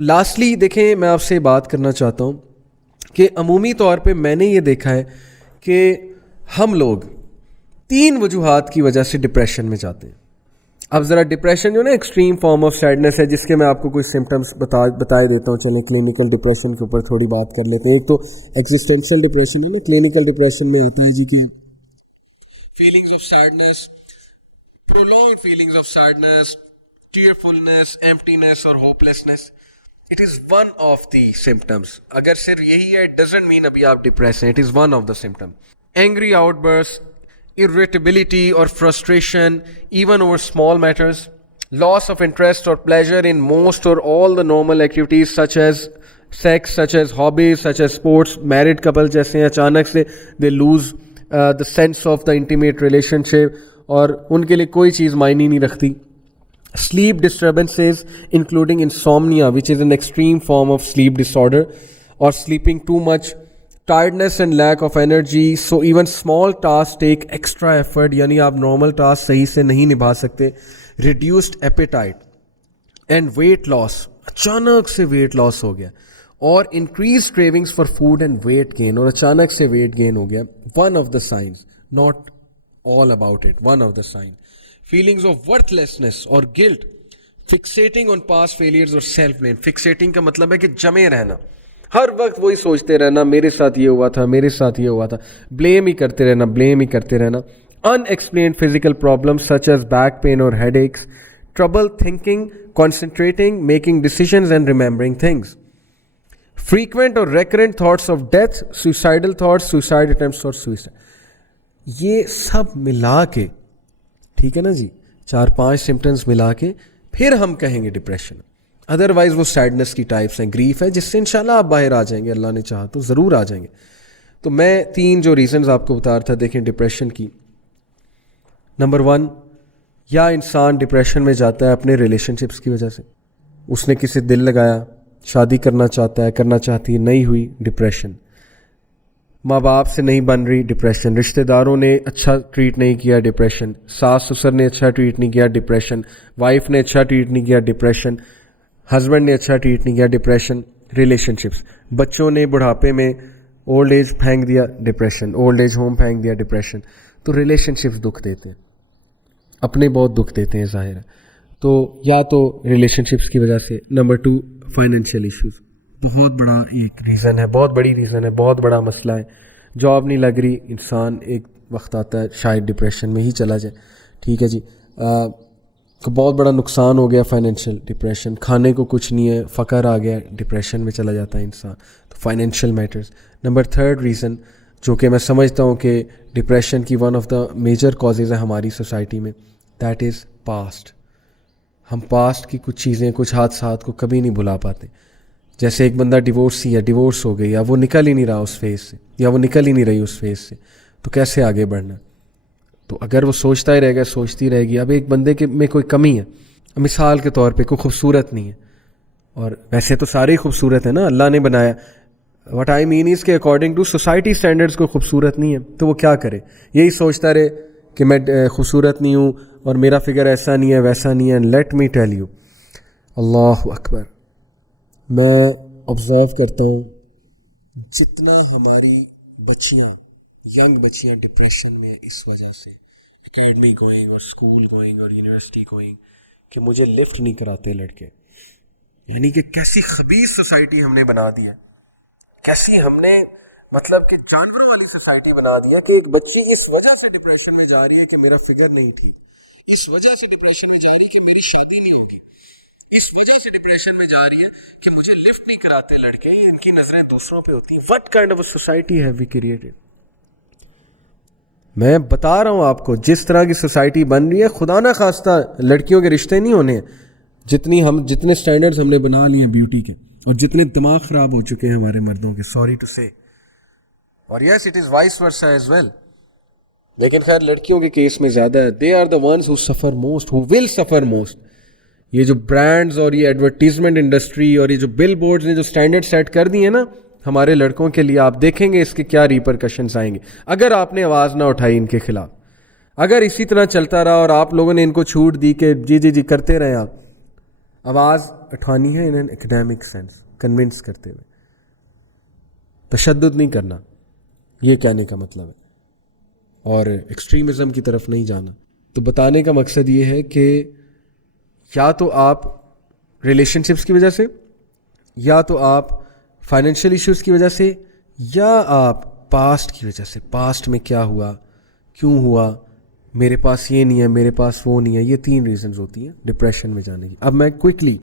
Lastly دیکھیں، میں آپ سے بات کرنا چاہتا ہوں کہ عمومی طور پہ میں نے یہ دیکھا ہے کہ ہم لوگ 3 وجوہات کی وجہ سے ڈپریشن میں جاتے ہیں. اب ذرا ڈپریشن جو نا ایکسٹریم فارم آف سیڈنس ہے، جس کے میں آپ کو کچھ سمٹمس بتائے دیتا ہوں. چلیں کلینکل ڈپریشن کے اوپر تھوڑی بات کر لیتے ہیں. ایک تو ایگزسٹینشیل ڈپریشن ہے نا، کلینکل ڈپریشن میں آتا ہے جی کہ feelings of sadness, prolonged feelings of sadness, tearfulness, emptiness اور hopelessness. It is one of the symptoms. اگر صرف یہی ہے it doesn't mean ابھی آپ depressed ہیں. It is one of the symptoms. Angry outbursts, irritability or frustration even over small matters, loss of interest or pleasure in most or all the normal activities such as sex, such as hobbies, such as sports. Married couple جیسے ہیں اچانک سے they lose the sense of the intimate relationship اور ان کے لیے کوئی چیز معنی نہیں رکھتی. Sleep disturbances including insomnia which is an extreme form of sleep disorder or sleeping too much, tiredness and lack of energy, so even small tasks take extra effort, یعنی آپ normal tasks صحیح سے نہیں نبھا سکتے. Reduced appetite and weight loss, اچانک سے weight loss ہو گیا. اور increased cravings for food and weight gain, اور اچانک سے weight gain ہو گیا. One of the signs, not all about it, one of the signs. Feelings of worthlessness or guilt, fixating on past failures or self blame. Fixating کا مطلب ہے کہ جمے رہنا، ہر وقت وہی سوچتے رہنا میرے ساتھ یہ ہوا تھا، میرے ساتھ یہ ہوا تھا. blame ہی کرتے رہنا. unexplained physical problems such as back pain or headaches, trouble thinking, concentrating, making decisions and remembering things. Frequent or recurrent thoughts of death, suicidal thoughts, suicide attempts or suicide. یہ سب ملا کے، ٹھیک ہے نا جی، 4-5 سمٹمز ملا کے پھر ہم کہیں گے ڈپریشن. ادروائز وہ سیڈنس کی ٹائپس ہیں، گریف ہے، جس سے انشاءاللہ آپ باہر آ جائیں گے، اللہ نے چاہا تو ضرور آ جائیں گے. تو میں 3 جو ریزنز آپ کو بتا رہا تھا دیکھیں ڈپریشن کی. نمبر 1، یا انسان ڈپریشن میں جاتا ہے اپنے ریلیشن شپس کی وجہ سے. اس نے کسی دل لگایا، شادی کرنا چاہتا ہے، کرنا چاہتی ہے، نہیں ہوئی، ڈپریشن. ماں باپ سے نہیں بن رہی، ڈپریشن. رشتہ داروں نے اچھا ٹریٹ نہیں کیا، ڈپریشن. ساس سسر نے اچھا ٹریٹ نہیں کیا، ڈپریشن. وائف نے اچھا ٹریٹ نہیں کیا، ڈپریشن. ہسبینڈ نے اچھا ٹریٹ نہیں کیا، ڈپریشن. ریلیشن شپس، بچوں نے بڑھاپے میں اولڈ ایج پھینک دیا، ڈپریشن. اولڈ ایج ہوم پھینک دیا، ڈپریشن. تو ریلیشن شپس دکھ دیتے ہیں، اپنے بہت دکھ دیتے ہیں ظاہر ہے. تو یا تو ریلیشن شپس کی وجہ سے. نمبر 2، فائنینشیل ایشوز، بہت بڑا ایک ریزن ہے، بہت بڑی ریزن ہے، بہت بڑا مسئلہ ہے. جاب نہیں لگ رہی، انسان ایک وقت آتا ہے شاید ڈپریشن میں ہی چلا جائے. ٹھیک ہے جی، بہت بڑا نقصان ہو گیا، فائنینشیل ڈپریشن. کھانے کو کچھ نہیں ہے، فقر آ گیا، ڈپریشن میں چلا جاتا ہے انسان. تو فائنینشیل میٹرز. نمبر 3 ریزن جو کہ میں سمجھتا ہوں کہ ڈپریشن کی one of the major causes ہے ہماری سوسائٹی میں، دیٹ از پاسٹ. ہم پاسٹ کی کچھ چیزیں، کچھ حادثات کو کبھی نہیں بھلا پاتے. جیسے ایک بندہ ڈیورس ہو گئی، یا وہ نکل ہی نہیں رہا اس فیز سے، یا وہ نکل ہی نہیں رہی اس فیز سے، تو کیسے آگے بڑھنا؟ تو اگر وہ سوچتا ہی رہے گا، سوچتی رہے گی. اب ایک بندے کے میں کوئی کمی ہے، مثال کے طور پہ کوئی خوبصورت نہیں ہے، اور ویسے تو سارے ہی خوبصورت ہیں نا، اللہ نے بنایا. واٹ آئی مین از کہ اکارڈنگ ٹو سوسائٹی اسٹینڈرڈس کوئی خوبصورت نہیں ہے، تو وہ کیا کرے؟ یہی سوچتا رہے کہ میں خوبصورت نہیں ہوں اور میرا فگر ایسا نہیں ہے، ویسا نہیں ہے. لیٹ می ٹیل یو، اللہ اکبر، میں آبزرو کرتا ہوں جتنا ہماری بچیاں، ینگ بچیاں ڈپریشن میں اس وجہ سے، اکیڈمی گوئنگ اور اسکول گوئنگ اور یونیورسٹی گوئنگ، کہ مجھے لفٹ نہیں کراتے لڑکے. یعنی کہ کیسی خبیث سوسائٹی ہم نے بنا دی ہے، کیسی ہم نے مطلب کہ جانوروں والی سوسائٹی بنا دی ہے، کہ ایک بچی اس وجہ سے ڈپریشن میں جا رہی ہے کہ میرا فگر نہیں ٹھیک، اس وجہ سے ڈپریشن میں جا رہی ہے کہ میری شادی نہیں ہوگی، اس وجہ سے ڈپریشن میں جا رہی ہے کہ مجھے لفٹ نہیں کراتے لڑکے، ان کی نظریں دوسروں پہ ہوتی ہیں. What kind of a society have we created? میں بتا رہا ہوں آپ کو، جس طرح کی سوسائٹی بن رہی ہے، خدا نہ خواستہ لڑکیوں کے رشتے نہیں ہونے ہیں. جتنے سٹینڈرڈز ہم نے بنا لیے ہیں بیوٹی کے، اور جتنے دماغ خراب ہو چکے ہیں ہمارے مردوں کے، سوری ٹو سے. اور yes it is vice versa as well, لیکن خیر لڑکیوں کے کیس میں زیادہ ہے. They are the ones who سفر موسٹ، ہو ول سفر موسٹ. یہ جو برانڈز اور یہ ایڈورٹیزمنٹ انڈسٹری اور یہ جو بل بورڈز نے جو سٹینڈرڈ سیٹ کر دیے نا ہمارے لڑکوں کے لیے، آپ دیکھیں گے اس کے کیا ریپرکشنز آئیں گے اگر آپ نے آواز نہ اٹھائی ان کے خلاف. اگر اسی طرح چلتا رہا اور آپ لوگوں نے ان کو چھوٹ دی کہ جی کرتے رہیں آپ، آواز اٹھانی ہے in an academic sense, convince کرتے ہوئے، تشدد نہیں کرنا، یہ کہنے کا مطلب ہے، اور ایکسٹریمزم کی طرف نہیں جانا. تو بتانے کا مقصد یہ ہے کہ یا تو آپ ریلیشن شپس کی وجہ سے، یا تو آپ فائنینشیل ایشوز کی وجہ سے، یا آپ پاسٹ کی وجہ سے، پاسٹ میں کیا ہوا، کیوں ہوا، میرے پاس یہ نہیں ہے، میرے پاس وہ نہیں ہے، یہ 3 ریزنز ہوتی ہیں ڈپریشن میں جانے کی. اب میں کوئکلی